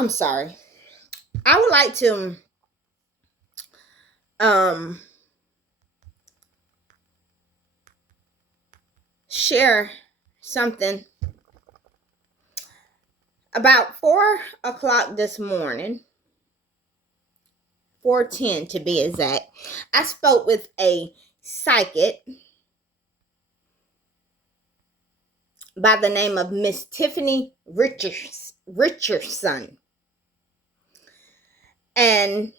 I'm sorry. I would like to um share something. About 4 o'clock this morning, 4:10 to be exact, I spoke with a psychic by the name of Miss Tiffany Richardson. And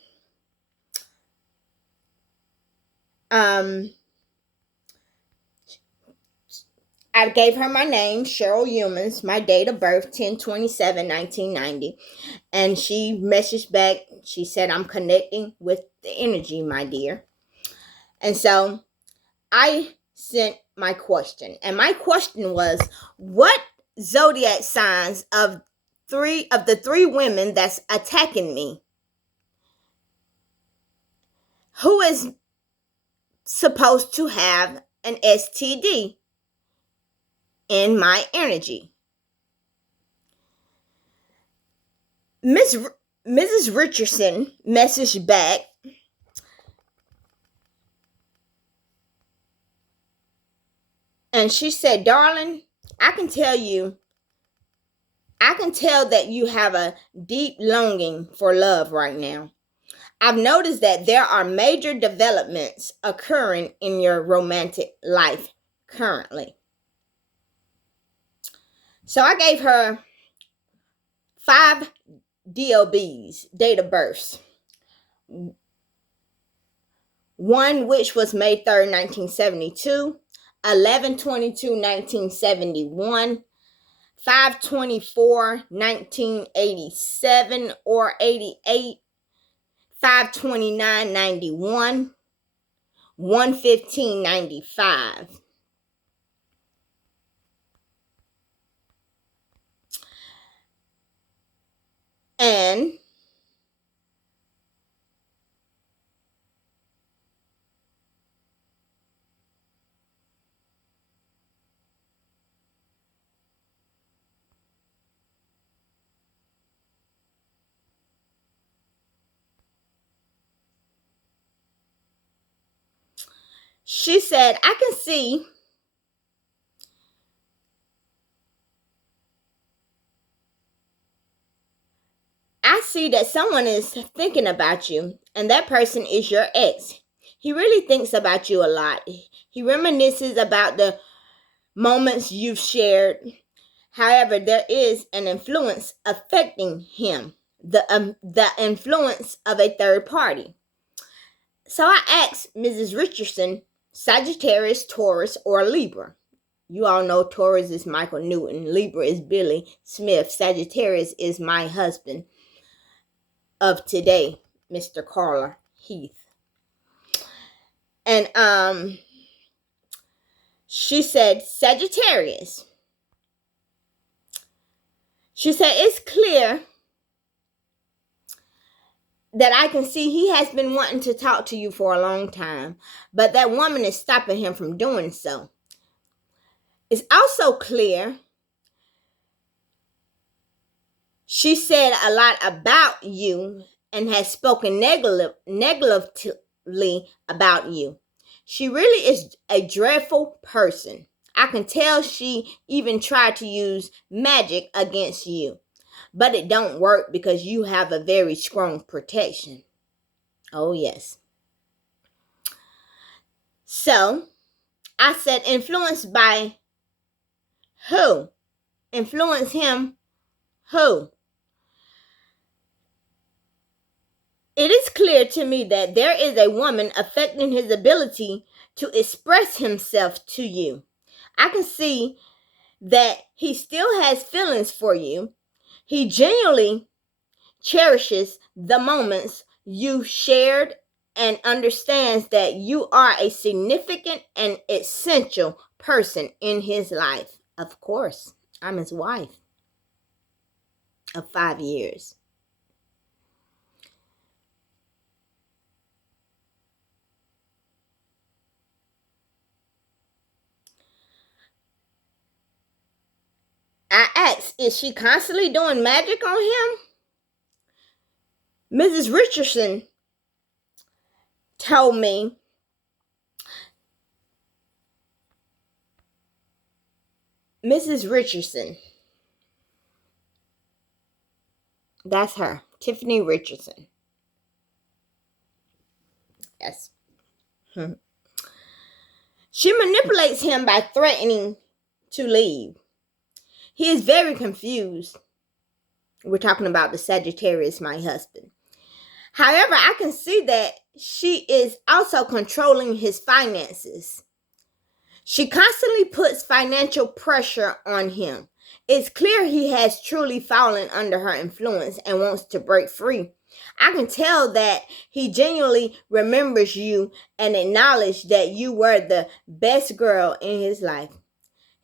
um I gave her my name, Cheryl Humans, my date of birth, 10/27/1990. And she messaged back. She said, I'm connecting with the energy, my dear. And so I sent my question. And my question was, what zodiac signs of the three women that's attacking me, who is supposed to have an STD in my energy? Mrs. Richardson messaged back, and she said, darling, I can tell that you have a deep longing for love right now. I've noticed that there are major developments occurring in your romantic life currently. So I gave her 5 DOBs, date of birth. One which was May 3rd, 1972, 11/22/1971, 5/24/1987 or 88, 5/29/91, 1/15/95. And she said, I see that someone is thinking about you, and that person is your ex. He really thinks about you a lot. He reminisces about the moments you've shared. However, there is an influence affecting him, the influence of a third party. So I asked Mrs. Richardson, Sagittarius, Taurus, or Libra. You all know Taurus is Michael Newton, Libra is Billy Smith, Sagittarius is my husband of today, Mr. Carla Heath. And she said, Sagittarius. She said, it's clear that I can see he has been wanting to talk to you for a long time, but that woman is stopping him from doing so. It's also clear she said a lot about you and has spoken negatively about you. She really is a dreadful person. I can tell she even tried to use magic against you, but it don't work because you have a very strong protection. Oh, yes. So, I said, influenced by who? Influence him who? It is clear to me that there is a woman affecting his ability to express himself to you. I can see that he still has feelings for you. He genuinely cherishes the moments you shared and understands that you are a significant and essential person in his life. Of course, I'm his wife of 5 years. I asked, is she constantly doing magic on him? Mrs. Richardson told me Mrs. Richardson, that's her, Tiffany Richardson. Yes. She manipulates him by threatening to leave. He is very confused. We're talking about the Sagittarius, my husband. However, I can see that she is also controlling his finances. She constantly puts financial pressure on him. It's clear he has truly fallen under her influence and wants to break free. I can tell that he genuinely remembers you and acknowledges that you were the best girl in his life.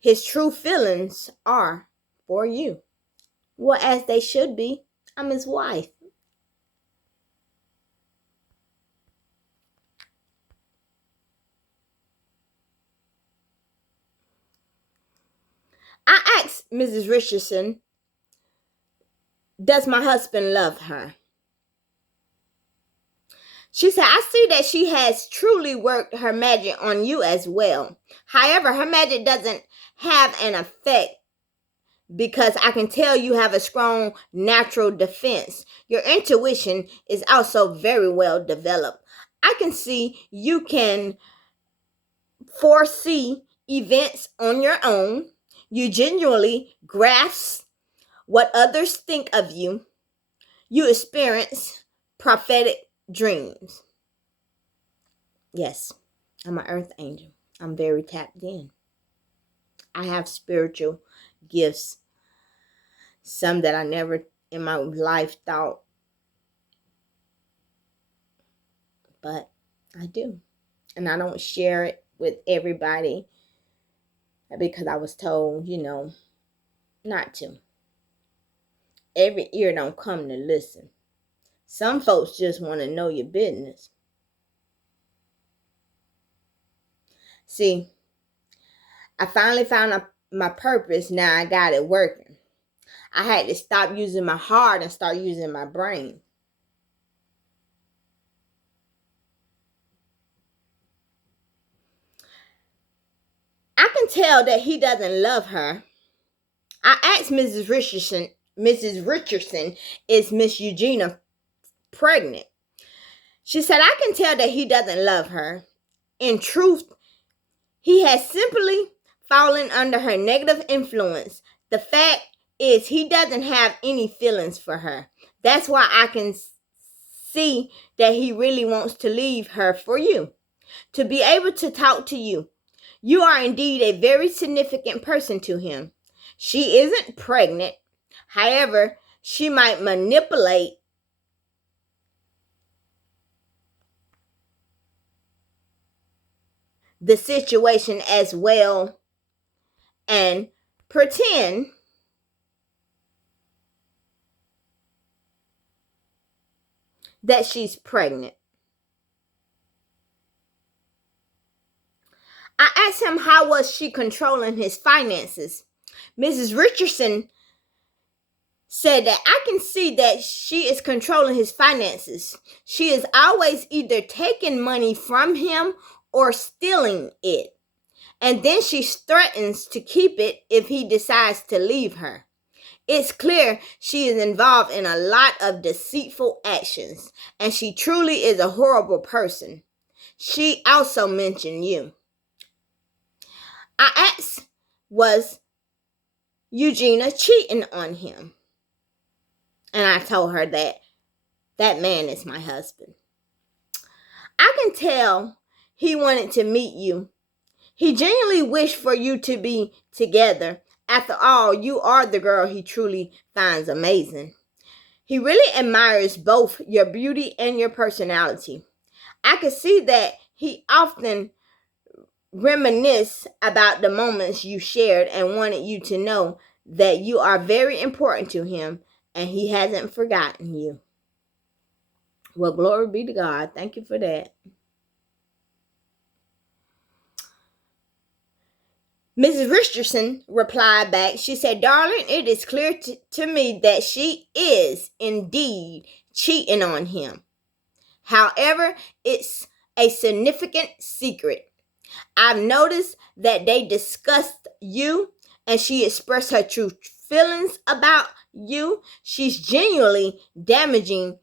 His true feelings are for you. Well, as they should be. I'm his wife. I asked Mrs. Richardson, does my husband love her? She said, I see that she has truly worked her magic on you as well. However, her magic doesn't have an effect because I can tell you have a strong natural defense. Your intuition is also very well developed. I can see you can foresee events on your own. You genuinely grasp what others think of you. You experience prophetic dreams. Yes, I'm an earth angel. I'm very tapped in. I have spiritual gifts, some that I never in my life thought, but I do. And I don't share it with everybody because I was told, not to. Every ear don't come to listen. Some folks just want to know your business. See, I finally found my purpose. Now I got it working. I had to stop using my heart and start using my brain. I can tell that he doesn't love her. I asked Mrs. Richardson, is Miss Eugenia pregnant? She said, I can tell that he doesn't love her. In truth, he has simply fallen under her negative influence. The fact is, he doesn't have any feelings for her. That's why I can see that he really wants to leave her for you, to be able to talk to you. You are indeed a very significant person to him. She isn't pregnant. However, she might manipulate the situation as well and pretend that she's pregnant. I asked him how was she controlling his finances. Mrs. Richardson said that I can see that she is controlling his finances. She is always either taking money from him or stealing it. And then she threatens to keep it if he decides to leave her. It's clear she is involved in a lot of deceitful actions, and she truly is a horrible person. She also mentioned you. I asked, was Eugenia cheating on him? And I told her that man is my husband. I can tell he wanted to meet you. He genuinely wished for you to be together. After all, you are the girl he truly finds amazing. He really admires both your beauty and your personality. I can see that he often reminisce about the moments you shared and wanted you to know that you are very important to him and he hasn't forgotten you. Well, glory be to God. Thank you for that. Mrs. Richardson replied back. She said, "Darling, it is clear to me that she is indeed cheating on him. However, it's a significant secret. I've noticed that they discussed you and she expressed her true feelings about you. She's genuinely damaging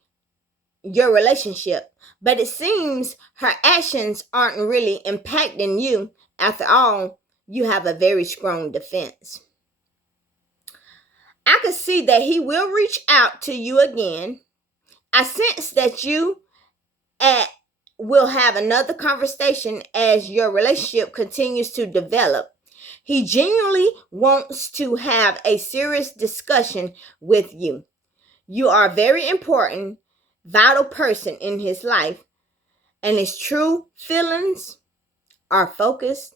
your relationship, but it seems her actions aren't really impacting you. After all, you have a very strong defense. I can see that he will reach out to you again. I sense that you at will have another conversation as your relationship continues to develop. He genuinely wants to have a serious discussion with you. You are a very important, vital person in his life, and his true feelings are focused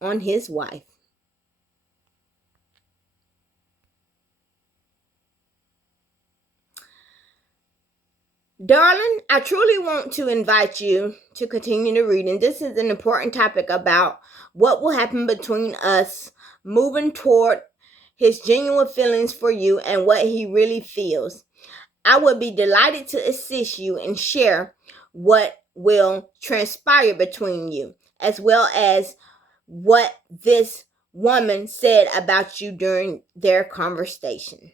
on his wife." Darling, I truly want to invite you to continue the reading. This is an important topic about what will happen between us moving toward his genuine feelings for you and what he really feels. I would be delighted to assist you and share what will transpire between you, as well as what this woman said about you during their conversation.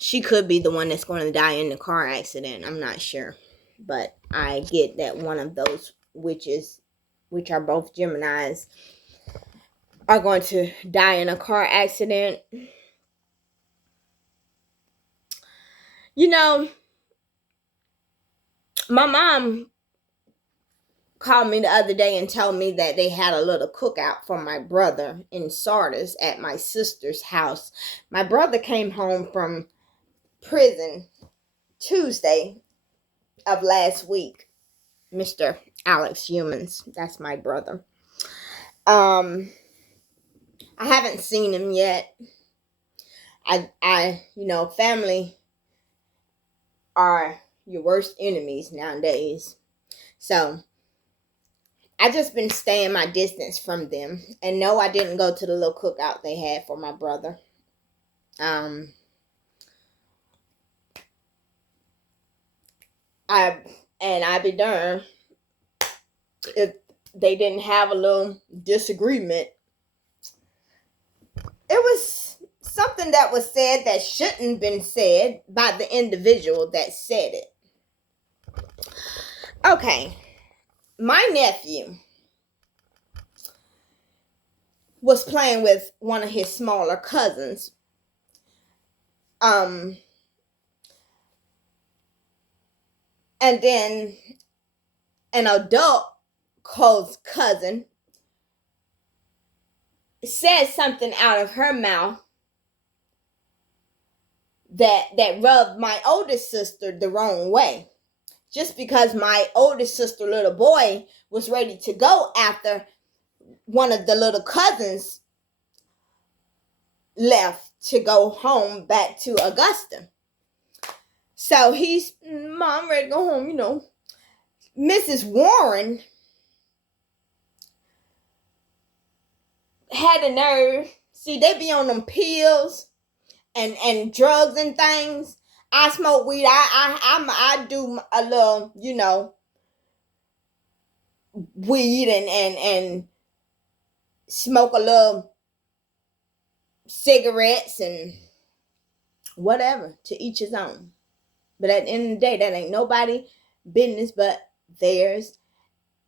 She could be the one that's going to die in the car accident. I'm not sure. But I get that one of those witches, which are both Geminis, are going to die in a car accident. You know, my mom called me the other day and told me that they had a little cookout for my brother in Sardis at my sister's house. My brother came home from prison Tuesday of last week. Mr. Alex Humans, that's my brother. I haven't seen him yet. Family are your worst enemies nowadays. So I just been staying my distance from them. And no, I didn't go to the little cookout they had for my brother. I'd be darned if they didn't have a little disagreement. It was something that was said that shouldn't been said by the individual that said it. Okay, my nephew was playing with one of his smaller cousins. And then an adult close cousin said something out of her mouth that rubbed my oldest sister the wrong way. Just because my oldest sister, little boy, was ready to go after one of the little cousins left to go home back to Augusta. So he's, Mom, ready to go home, Mrs. Warren had the nerve. See, they be on them pills and drugs and things. I smoke weed. I do a little, weed and smoke a little cigarettes and whatever, to each his own. But at the end of the day, that ain't nobody business but theirs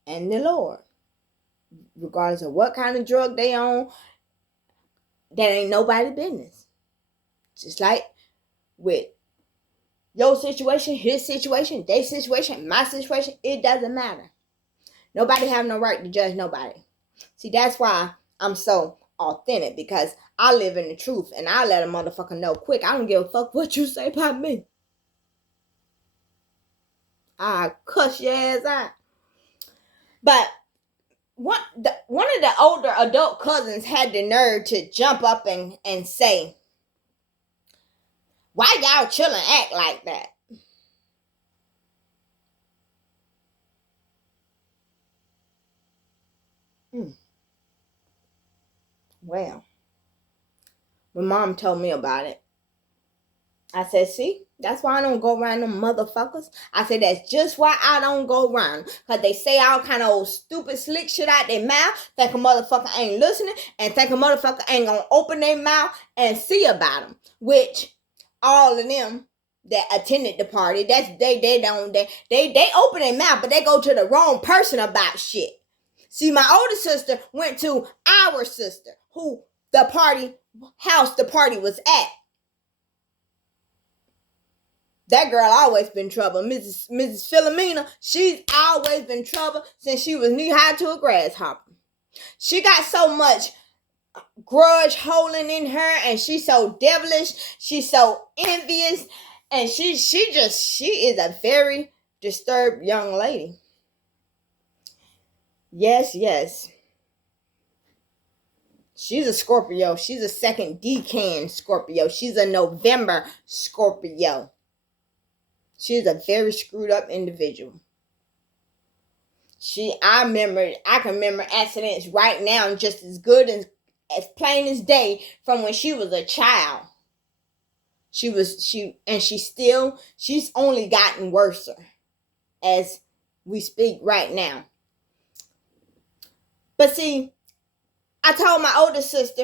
and the Lord. Regardless of what kind of drug they on, that ain't nobody business. Just like with your situation, his situation, their situation, my situation, it doesn't matter. Nobody have no right to judge nobody. See, that's why I'm so authentic, because I live in the truth and I let a motherfucker know quick. I don't give a fuck what you say about me. I cuss your ass out. But one of the older adult cousins had the nerve to jump up and say, Why y'all children act like that? Well, my mom told me about it. I said, see, that's why I don't go around them motherfuckers. I said, that's just why I don't go around. Because they say all kind of old stupid slick shit out their mouth. Think a motherfucker ain't listening. And think a motherfucker ain't going to open their mouth and see about them. Which, all of them that attended the party, they open their mouth, but they go to the wrong person about shit. See, my older sister went to our sister, who the party was at. That girl always been trouble. Mrs. Philomena, she's always been trouble since she was knee-high to a grasshopper. She got so much grudge holding in her, and she's so devilish, she's so envious, and she is a very disturbed young lady. Yes. She's a Scorpio. She's a second decan Scorpio. She's a November Scorpio. She's a very screwed up individual. I can remember accidents right now just as good as plain as day from when she was a child. She's only gotten worse as we speak right now. But see, I told my older sister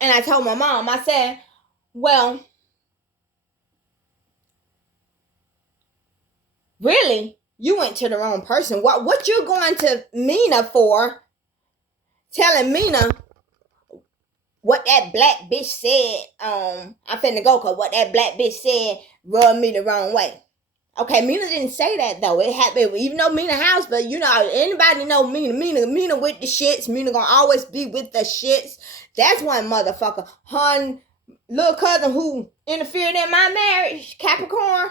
and I told my mom, I said, well, really, you went to the wrong person. What you going to Mina for? Telling Mina what that black bitch said. I'm finna go cause what that black bitch said rubbed me the wrong way. Okay, Mina didn't say that though. It happened even though Mina house, but you know, anybody know Mina. Mina with the shits. Mina gonna always be with the shits. That's one motherfucker. Her little cousin who interfered in my marriage, Capricorn.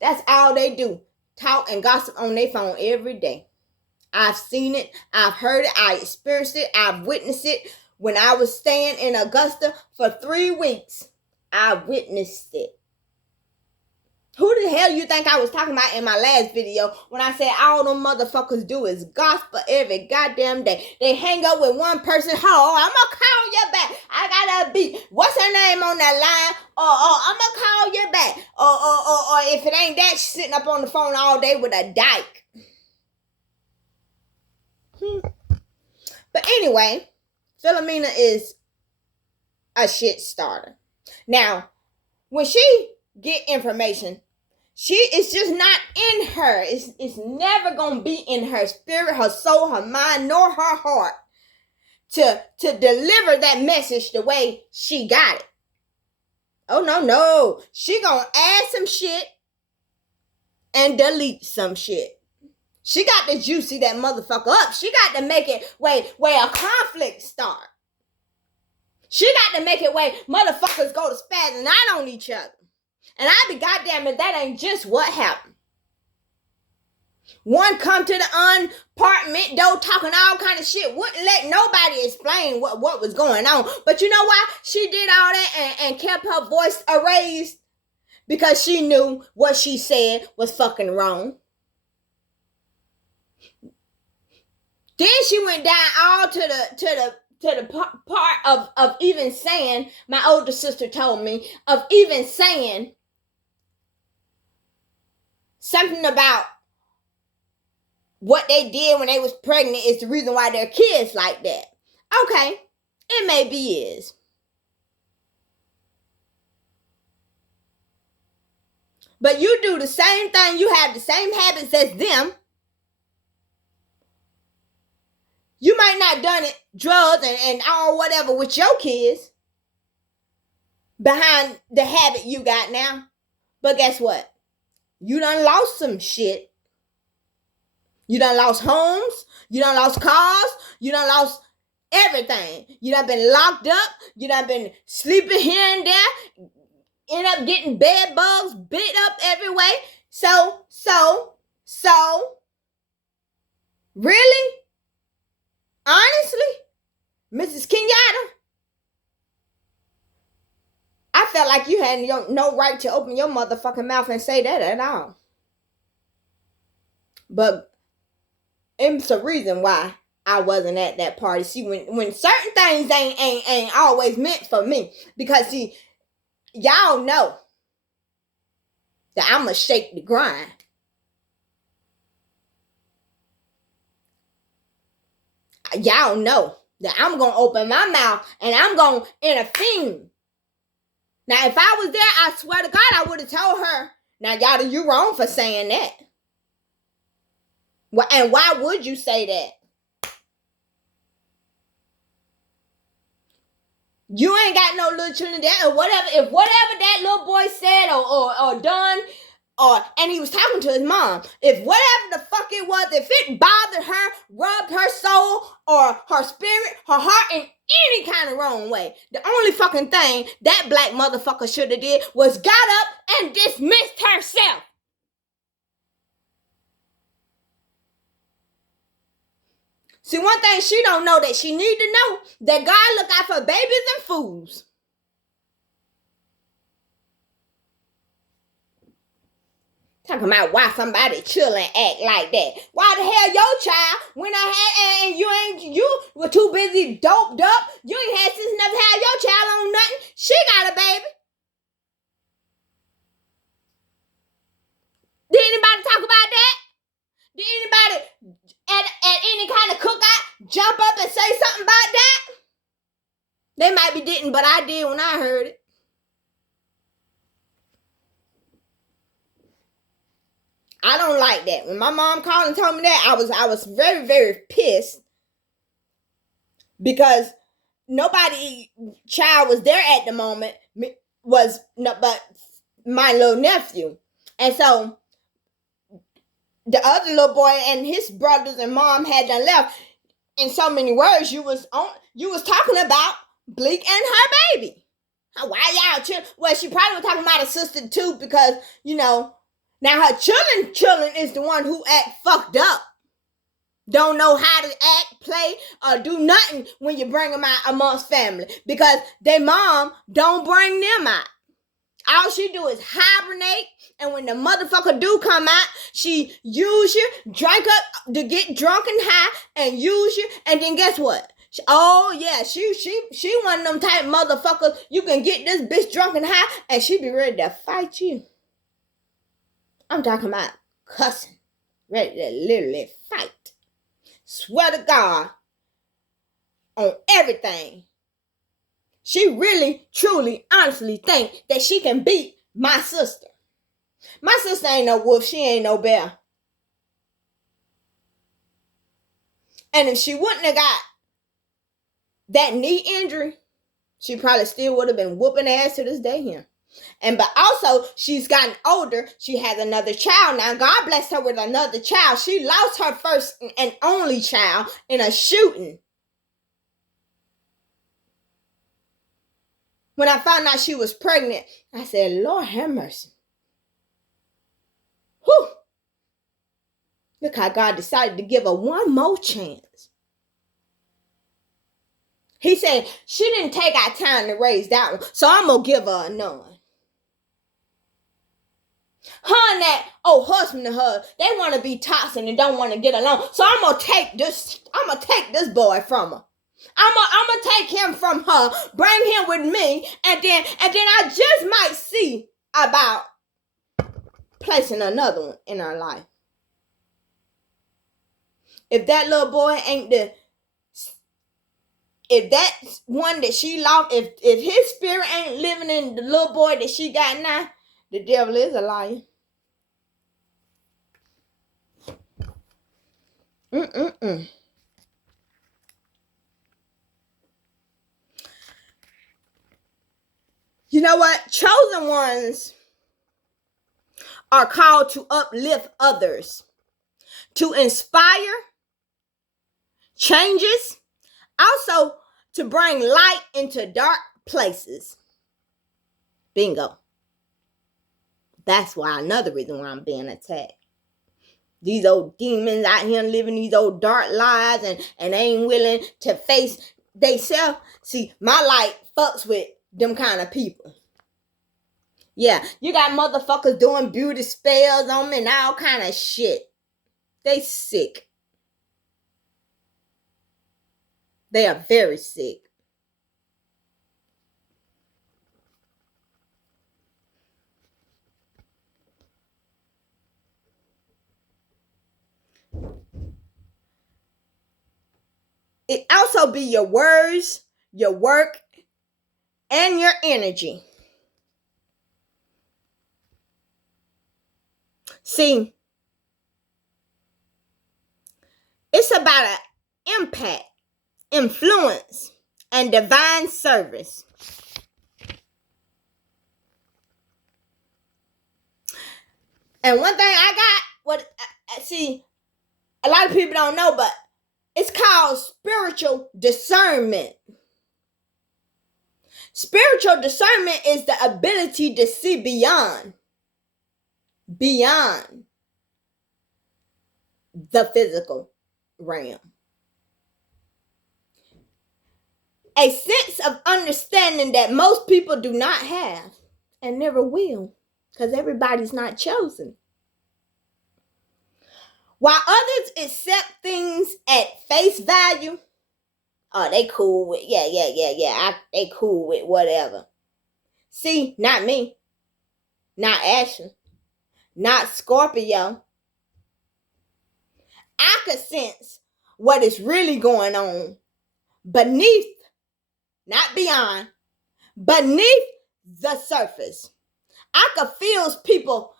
That's all they do. Talk and gossip on their phone every day. I've seen it. I've heard it. I experienced it. I've witnessed it. When I was staying in Augusta for 3 weeks, I witnessed it. Who the hell you think I was talking about in my last video when I said all them motherfuckers do is gossip every goddamn day? They hang up with one person. Oh, I'm gonna call you back. I got a beat. What's her name on that line? I'm gonna call you back. Or if it ain't that, she's sitting up on the phone all day with a dyke. But anyway, Philomena is a shit starter. Now, when she get information, it's just not in her. It's never gonna be in her spirit, her soul, her mind, nor her heart to deliver that message the way she got it. Oh no. She gonna add some shit and delete some shit. She got to juicy that motherfucker up. She got to make it where a conflict start. She got to make it where motherfuckers go to spazzing out on each other. And I be goddamn if that ain't just what happened. One come to the apartment door talking all kind of shit. Wouldn't let nobody explain what was going on. But you know why she did all that and kept her voice erased? Because she knew what she said was fucking wrong. Then she went down all to the part of even saying, my older sister told me, of even saying something about what they did when they was pregnant is the reason why their kids like that. Okay, it maybe is. But you do the same thing, you have the same habits as them. You might not done it, drugs and all whatever with your kids behind the habit you got now. But guess what? You done lost some shit. You done lost homes. You done lost cars. You done lost everything. You done been locked up. You done been sleeping here and there. End up getting bed bugs, bit up every way. So, really? Honestly, Mrs. Kenyatta, I felt like you had no right to open your motherfucking mouth and say that at all. But it's a reason why I wasn't at that party. See, when certain things ain't always meant for me. Because see, y'all know that I'ma shake the grind. Y'all know that I'm gonna open my mouth and I'm gonna intervene. Now, if I was there, I swear to God, I would have told her, now, y'all, you wrong for saying that. And why would you say that? You ain't got no little children there, or whatever. If whatever that little boy said or done, and he was talking to his mom, if whatever the fuck it was, if it bothered her, rubbed her soul or her spirit, her heart in any kind of wrong way, the only fucking thing that black motherfucker should have did was got up and dismissed herself. See, one thing she don't know that she need to know, that God look out for babies and fools. Talking about why somebody children act like that. Why the hell your child, when I had, and you were too busy doped up, you ain't had sense enough to have your child on nothing. She got a baby. Did anybody talk about that? Did anybody at any kind of cookout jump up and say something about that? They might be didn't, but I did when I heard it. I don't like that. When my mom called and told me that, I was very, very pissed because nobody child was there at the moment was no, but my little nephew. And so the other little boy and his brothers and mom had done left. In so many words, you was talking about Bleak and her baby. Why y'all chill? Well, she probably was talking about her sister too, because now her children is the one who act fucked up. Don't know how to act, play, or do nothing when you bring them out amongst family. Because their mom don't bring them out. All she do is hibernate. And when the motherfucker do come out, she use you, drink up to get drunk and high, and use you. And then guess what? She one of them type motherfuckers. You can get this bitch drunk and high, and she be ready to fight you. I'm talking about cussing. Ready to literally fight. Swear to God. On everything. She really, truly, honestly think that she can beat my sister. My sister ain't no wolf. She ain't no bear. And if she wouldn't have got that knee injury, she probably still would have been whooping ass to this day here. But also, she's gotten older. She has another child now. God blessed her with another child. She lost her first and only child in a shooting. When I found out she was pregnant, I said, Lord have mercy. Whew. Look how God decided to give her one more chance. He said, she didn't take our time to raise that one, so I'm going to give her another one. Her and that husband of hers, they want to be toxic and don't want to get along. So I'm going to take this boy from her. I'm gonna take him from her, bring him with me, and then I just might see about placing another one in her life. If that little boy if that one that she lost, if his spirit ain't living in the little boy that she got now, the devil is a liar. You know what? Chosen ones are called to uplift others, to inspire changes, also to bring light into dark places. Bingo. That's why another reason why I'm being attacked. These old demons out here living these old dark lives and ain't willing to face theyself. See, my light fucks with them kind of people. Yeah, you got motherfuckers doing beauty spells on me and all kind of shit. They sick. They are very sick. It also be your words, your work, and your energy. See, it's about an impact, influence, and divine service. And one thing I got, see, a lot of people don't know, but it's called spiritual discernment. Spiritual discernment is the ability to see beyond the physical realm. A sense of understanding that most people do not have and never will, because everybody's not chosen. While others accept things at face value, oh, they cool with, they cool with whatever. See, not me, not Ashley, not Scorpio. I could sense what is really going on beneath, not beyond, beneath the surface. I could feel people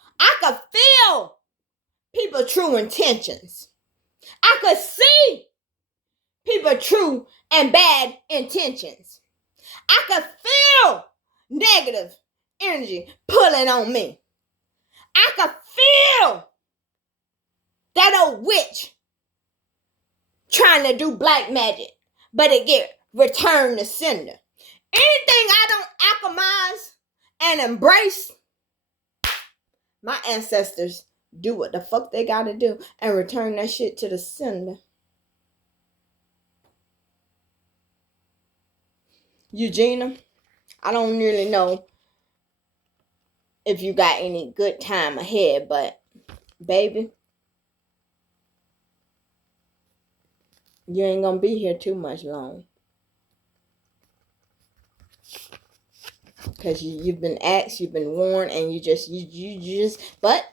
true intentions. I could see people true and bad intentions. I could feel negative energy pulling on me. I could feel that old witch trying to do black magic, but it get returned to sender. Anything I don't alchemize and embrace, my ancestors do what the fuck they gotta do and return that shit to the sender. Eugenia, I don't really know if you got any good time ahead, but baby, you ain't gonna be here too much long. Because you've been asked, you've been warned, and you just, but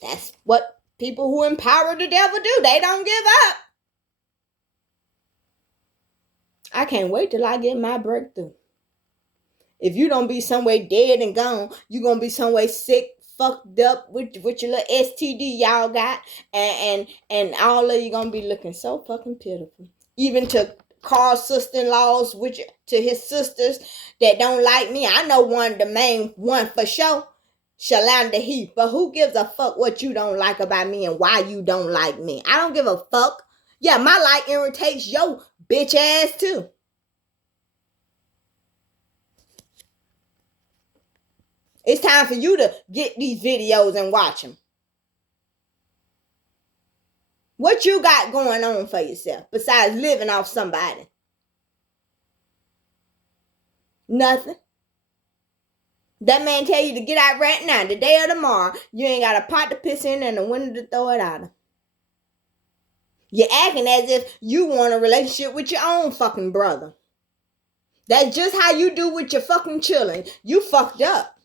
that's what people who empower the devil do. They don't give up. I can't wait till I get my breakthrough. If you don't be somewhere dead and gone, you gonna be somewhere sick, fucked up with your little STD y'all got, and all of you gonna be looking so fucking pitiful. Even to Carl's sister-in-laws, to his sisters that don't like me. I know one, the main one for sure, Shalanda Heath. But who gives a fuck what you don't like about me and why you don't like me? I don't give a fuck. Yeah, my light irritates your bitch ass too. It's time for you to get these videos and watch them. What you got going on for yourself besides living off somebody? Nothing. That man tell you to get out right now, today or tomorrow. You ain't got a pot to piss in and a window to throw it out of. You're acting as if you want a relationship with your own fucking brother. That's just how you do with your fucking children. You fucked up.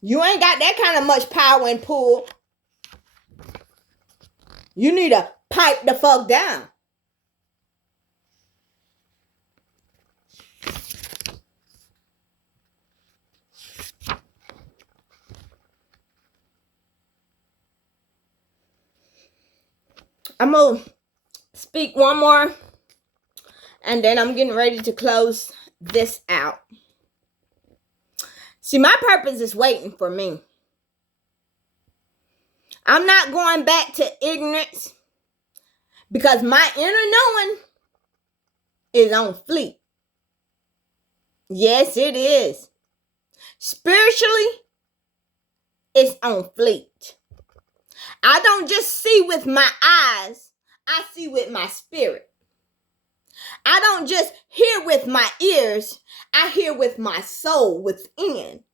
You ain't got that kind of much power and pull. You need to pipe the fuck down. I'm going to speak one more, and then I'm getting ready to close this out. See, my purpose is waiting for me. I'm not going back to ignorance because my inner knowing is on fleek. Yes, it is. Spiritually, it's on fleek. I don't just see with my eyes, I see with my spirit. I don't just hear with my ears, I hear with my soul within.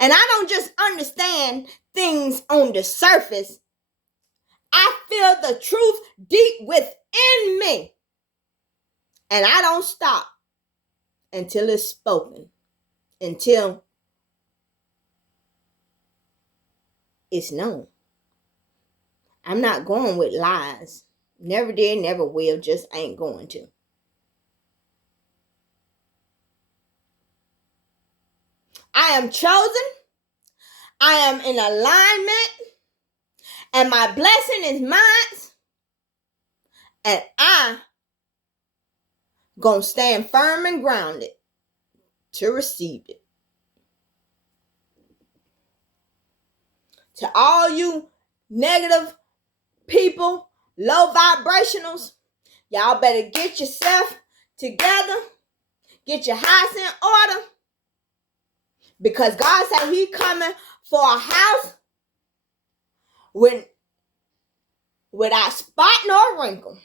And I don't just understand things on the surface. I feel the truth deep within me. And I don't stop until it's spoken, until it's known. I'm not going with lies. Never did, never will, just ain't going to. I am chosen. I am in alignment. And my blessing is mine. And I gonna stand firm and grounded to receive it. To all you negative people, low vibrationals, y'all better get yourself together. Get your house in order. Because God said He coming for a house without spot nor wrinkle.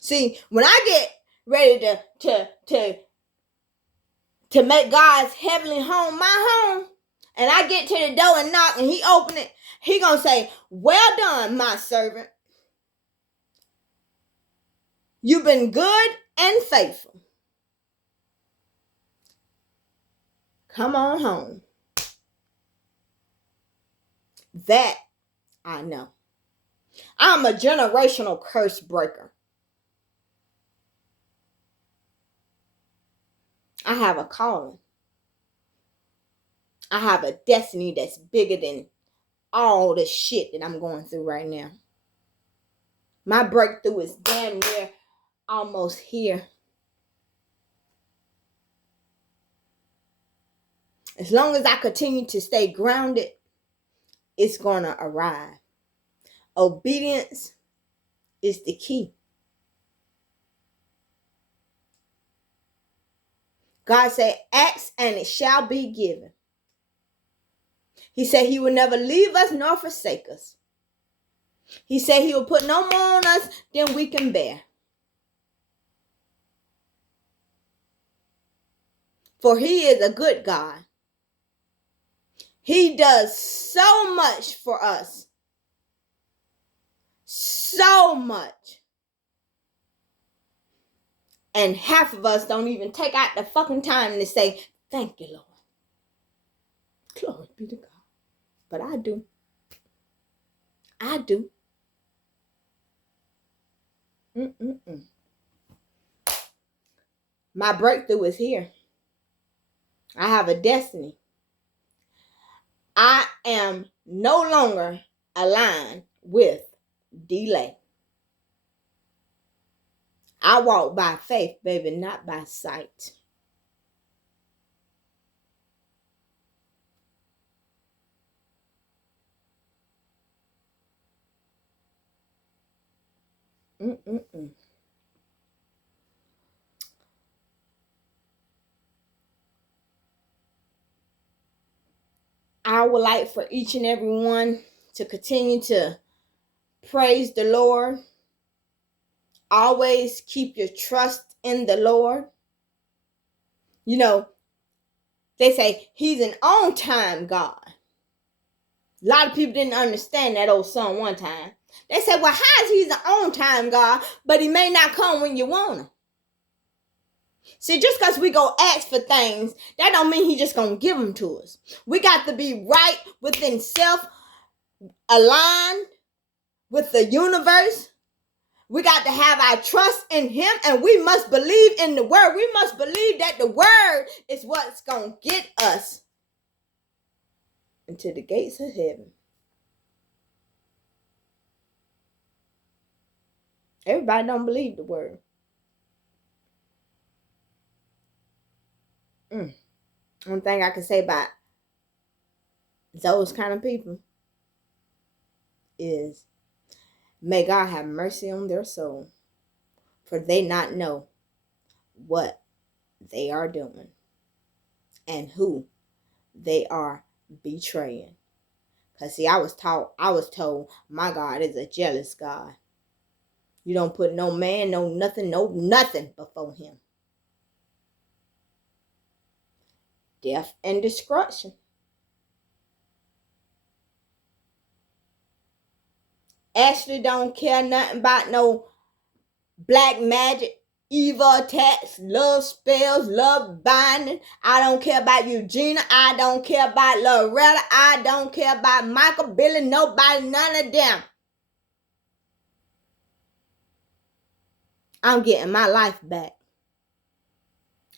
See, when I get ready to make God's heavenly home my home, and I get to the door and knock and He open it, He gonna say, "Well done, my servant. You've been good and faithful. Come on home." That I know. I'm a generational curse breaker. I have a calling. I have a destiny that's bigger than all the shit that I'm going through right now. My breakthrough is damn near almost here. As long as I continue to stay grounded, it's going to arrive. Obedience is the key. God said, "Ask and it shall be given." He said He will never leave us nor forsake us. He said He will put no more on us than we can bear. For He is a good God. He does so much for us. So much. And half of us don't even take out the fucking time to say, "Thank you, Lord." Glory be to God. But I do. I do. My breakthrough is here. I have a destiny. I am no longer aligned with delay. I walk by faith, baby, not by sight. I would like for each and every one to continue to praise the Lord. Always keep your trust in the Lord. You know, they say He's an on-time God. A lot of people didn't understand that old song one time. They said, "Well, how is He an on-time God, but He may not come when you want Him?" See, just because we go ask for things, that don't mean He just gonna give them to us. We got to be right within self, aligned with the universe. We got to have our trust in Him, and we must believe in the Word. We must believe that the Word is what's gonna get us into the gates of heaven. Everybody don't believe the Word. One thing I can say about those kind of people is, may God have mercy on their soul, for they not know what they are doing and who they are betraying. Because see, I was told my God is a jealous God. You don't put no man, no nothing before him. Death and destruction. Ashley don't care nothing about no black magic, evil attacks, love spells, love binding. I don't care about Eugenia. I don't care about Loretta. I don't care about Michael, Billy, nobody, none of them. I'm getting my life back.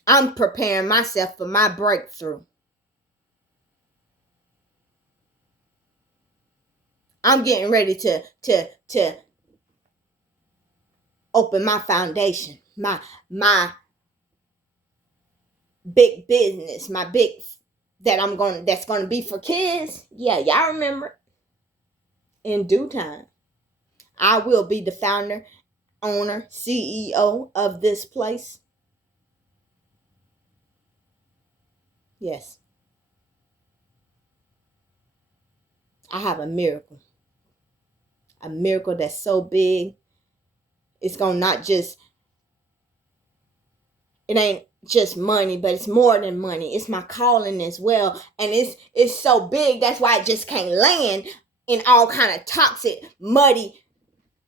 I'm preparing myself for my breakthrough. I'm getting ready to open my foundation, my big business, my big that's gonna be for kids. Yeah, y'all remember. In due time, I will be the founder, owner, CEO of this place. Yes, I have a miracle that's so big. It's gonna not just it ain't just money, but it's more than money. It's my calling as well, and it's so big. That's why it just can't land in all kind of toxic, muddy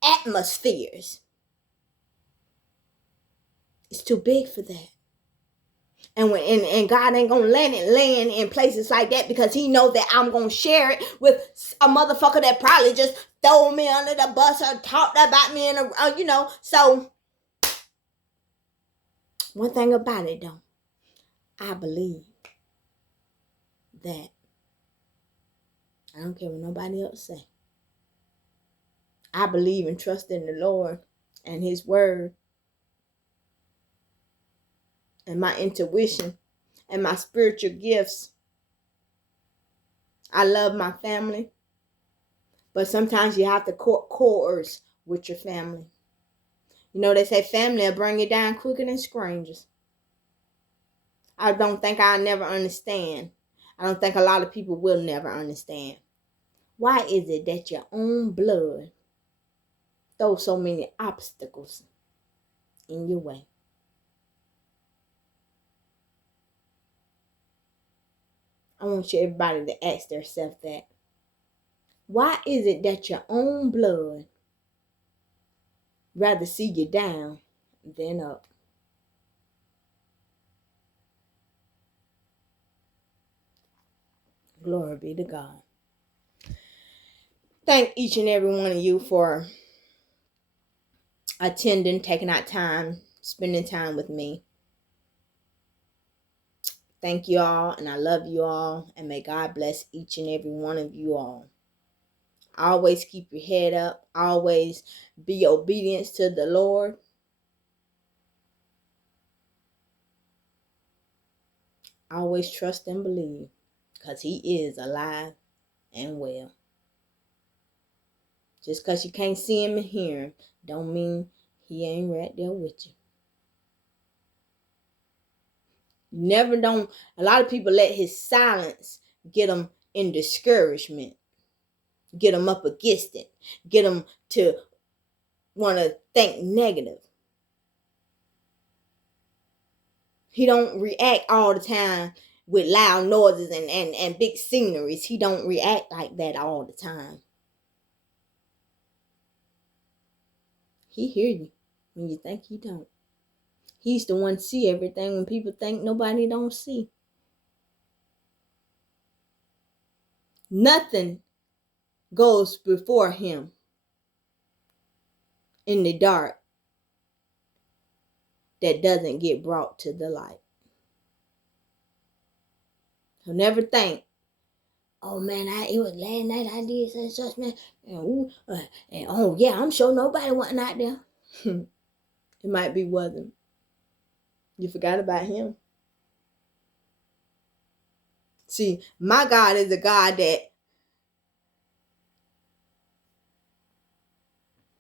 atmospheres. It's too big for that. And God ain't gonna land in places like that because He knows that I'm gonna share it with a motherfucker that probably just throw me under the bus or talked about me in a So one thing about it though, I believe that I don't care what nobody else say. I believe and trust in the Lord and His word and my intuition and my spiritual gifts. I love my family, but sometimes you have to coerce with your family. You know, they say family will bring you down quicker than strangers. I don't think I'll never understand. I don't think a lot of people will never understand. Why is it that your own blood throws so many obstacles in your way? I want everybody to ask themselves that. Why is it that your own blood rather see you down than up? Glory be to God. Thank each and every one of you for attending, taking out time, spending time with me. Thank you all, and I love you all, and may God bless each and every one of you all. Always keep your head up. Always be obedient to the Lord. Always trust and believe, because He is alive and well. Just because you can't see Him and hear Him, don't mean He ain't right there with you. Never don't. A lot of people let His silence get them in discouragement, get them up against it, get them to want to think negative. He don't react all the time with loud noises and big sceneries. He don't react like that all the time. He hear you when you think He don't. He's the one see everything when people think nobody don't see. Nothing goes before Him in the dark that doesn't get brought to the light. So never think, oh man, it was last night I did such and such, man. And oh yeah, I'm sure nobody wasn't out there. It might be wasn't. You forgot about Him. See, my God is a God that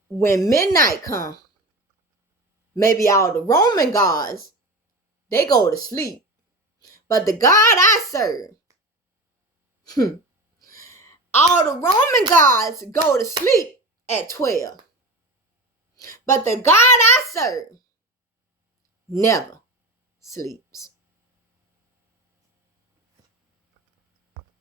when midnight comes, maybe all the Roman gods, they go to sleep. But the God I serve, All the Roman gods go to sleep at 12. But the God I serve never sleeps.